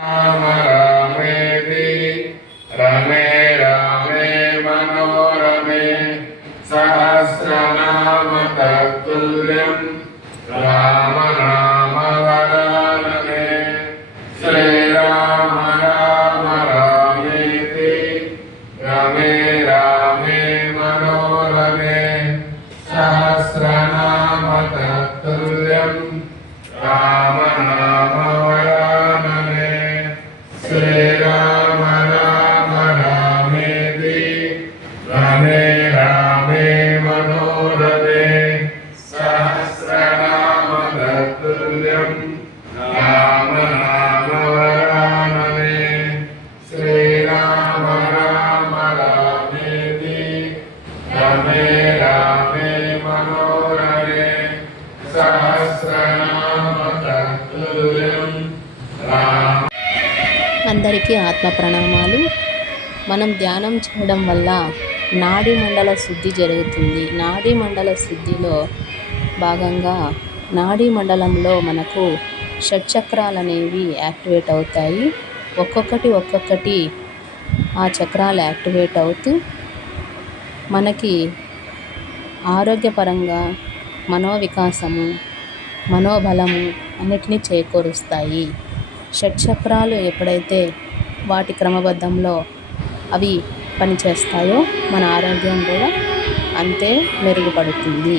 Amen. అందరికీ ఆత్మ ప్రణామాలు. మనం ధ్యానం చేయడం వల్ల నాడీ మండల శుద్ధి జరుగుతుంది. నాడీ మండల శుద్ధిలో భాగంగా నాడీ మండలంలో మనకు షట్చక్రాలు అనేవి యాక్టివేట్ అవుతాయి. ఒక్కొక్కటి ఒక్కొక్కటి ఆ చక్రాలు యాక్టివేట్ అవుతూ మనకి ఆరోగ్యపరంగా మనోవికాసము మనోబలము అన్నిటినీ చేకూరుస్తాయి. షట్చక్రాలు ఎప్పుడైతే వాటి క్రమబద్ధంలో అవి పనిచేస్తాయో మన ఆరోగ్యం కూడా అంతే మెరుగుపడుతుంది.